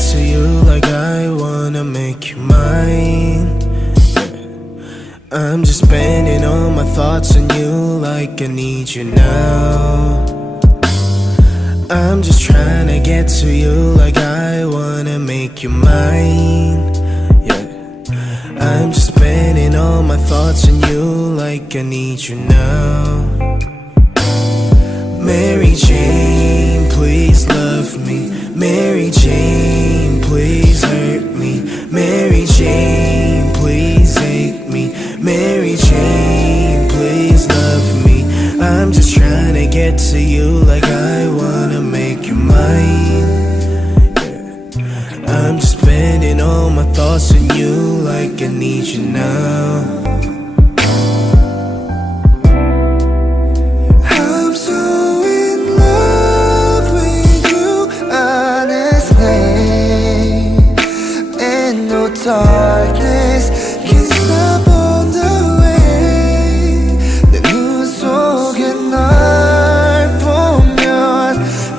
to you like I wanna make you mine. I'm just spending all my thoughts on you like I need you now. I'm just trying to get to you like I wanna make you mine. Yeah, I'm just spending all my thoughts on you like I need you now. Mary Jane, please love me. Mary Jane, please hurt me. Mary Jane, please hate me. Mary Jane, please love me. I'm just trying to get to you like I wanna make you mine. Yeah. I'm just spending all my thoughts on you like I need you now. Darkness can stop on the way. 내 눈 속에 날 보면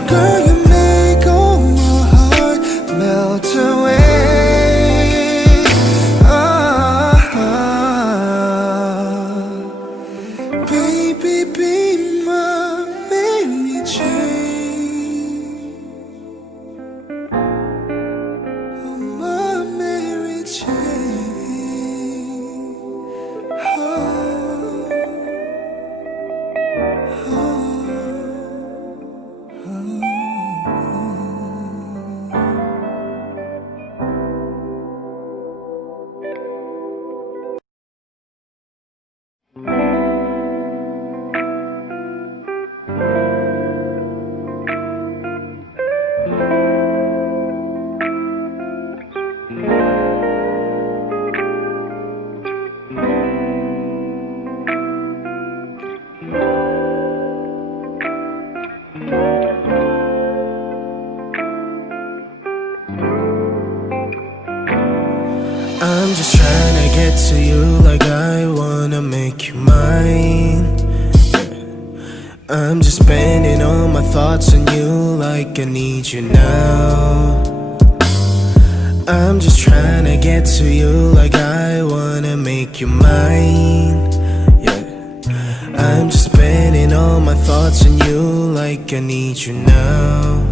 Girl, you make all my heart melt away. Baby, be my Mary Jane. Oh, my Mary Jane. I'm just trying to get to you like I wanna make you mine. I'm just spending all my thoughts on you like I need you now. I'm just trying to get to you like I wanna make you mine. Yeah, I'm just spending all my thoughts on you like I need you now.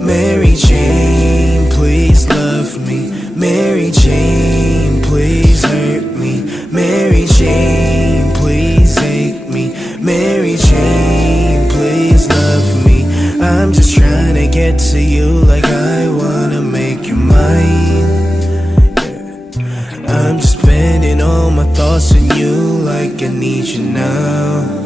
Mary Jane, please love me. Mary Jane, please hurt me. Mary Jane, please hate me. Mary Jane, please love me. I'm just trying to get to you like I wanna make you mine. Yeah. I'm just spending all my thoughts on you like I need you now.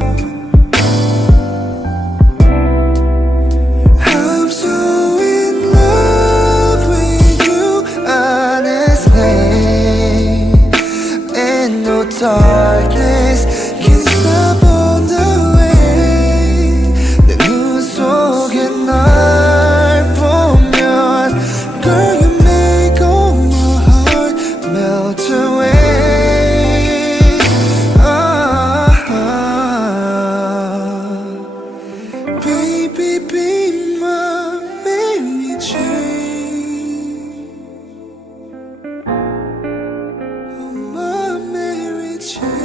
Darkness can stop on the way. 내 눈 속에 날 보면 Girl, you make all my heart melt away. Baby, be my Mary Jane. Oh, my Mary Jane.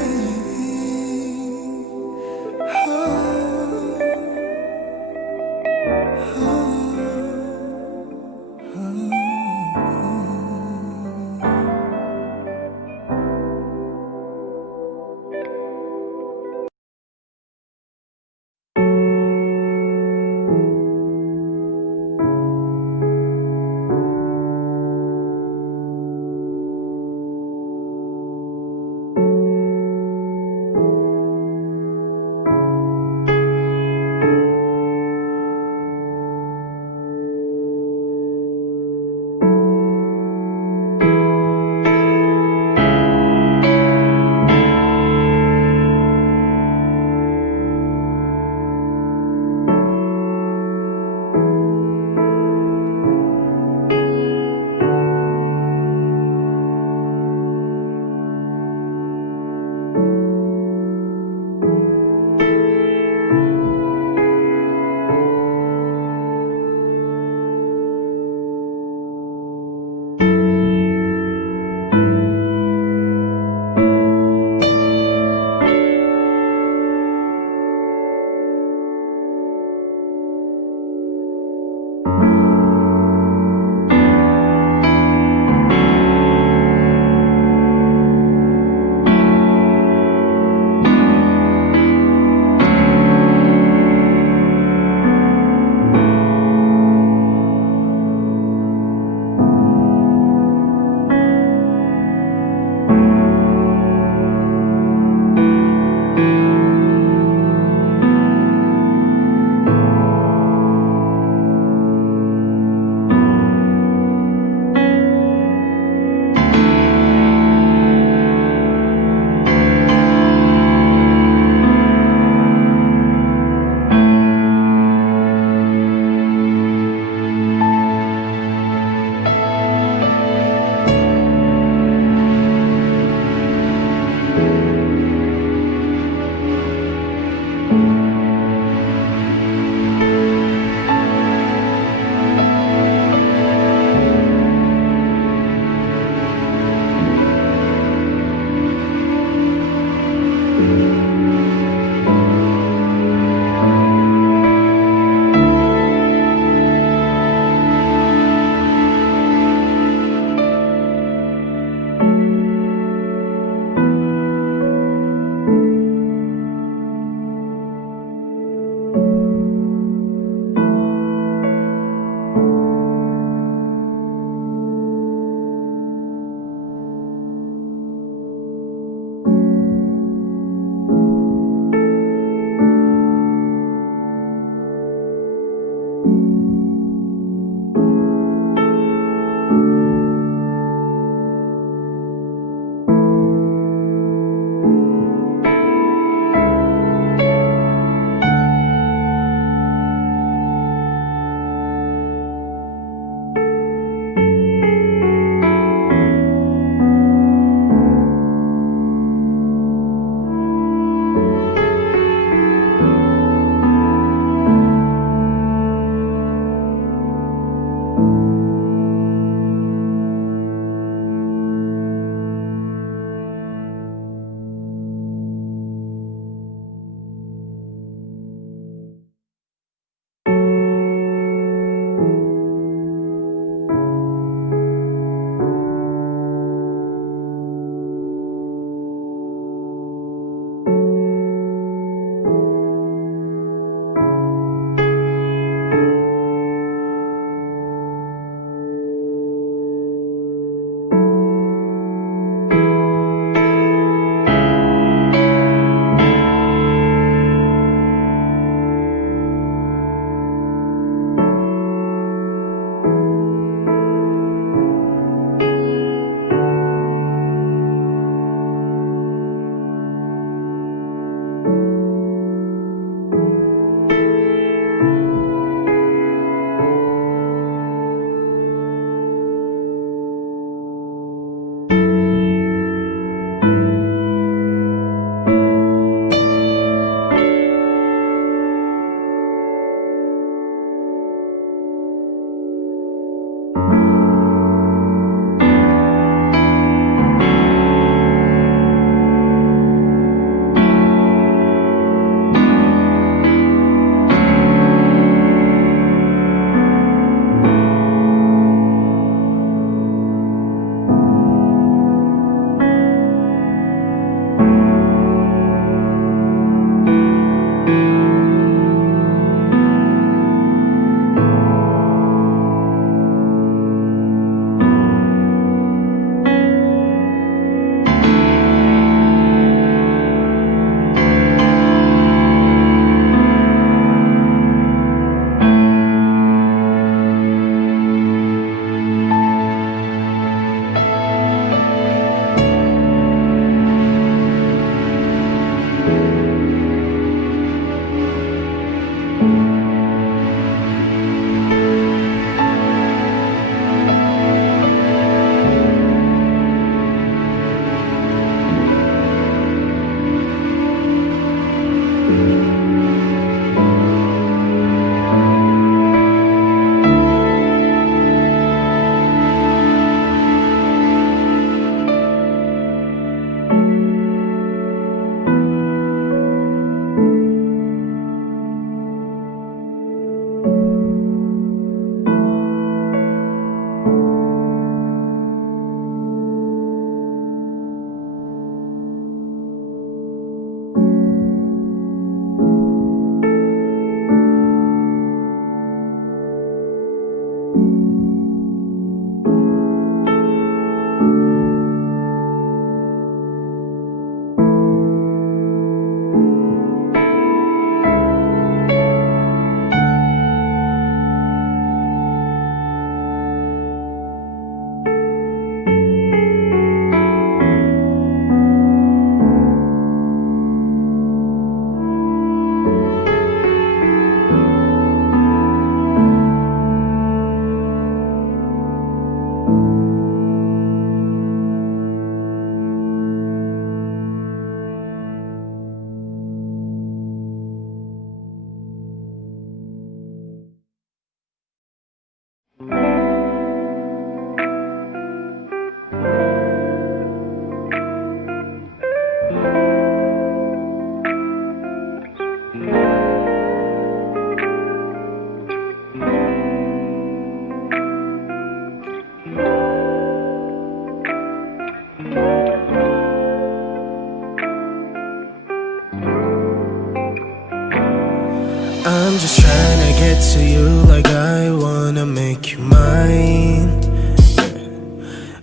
just trying to get to you like I wanna make you mine.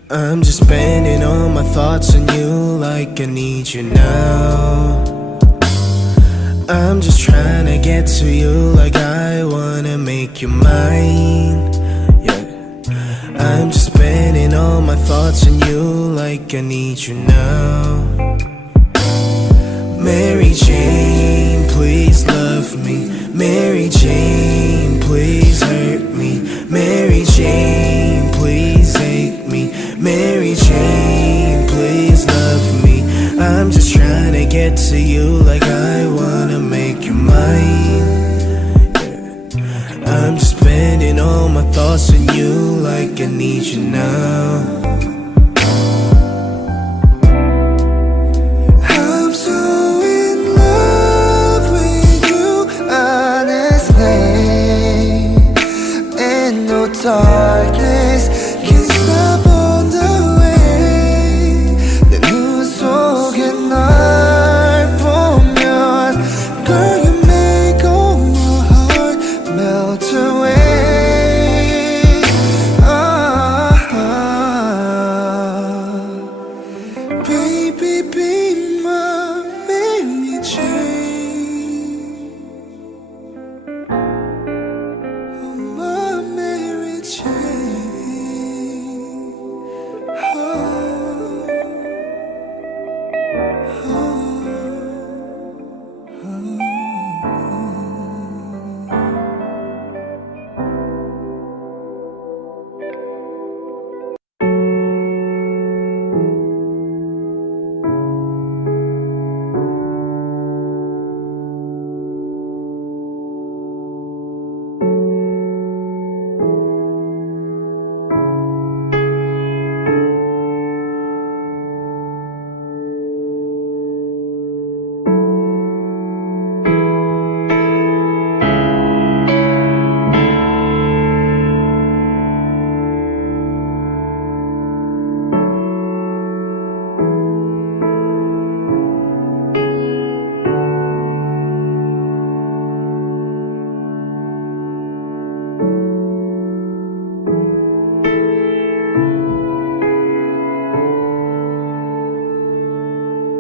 I'm just spending all my thoughts on you like I need you now. I'm just trying to get to you like I wanna make you mine. Yeah, I'm just spending all my thoughts on you like I need you now. Mary Jane, please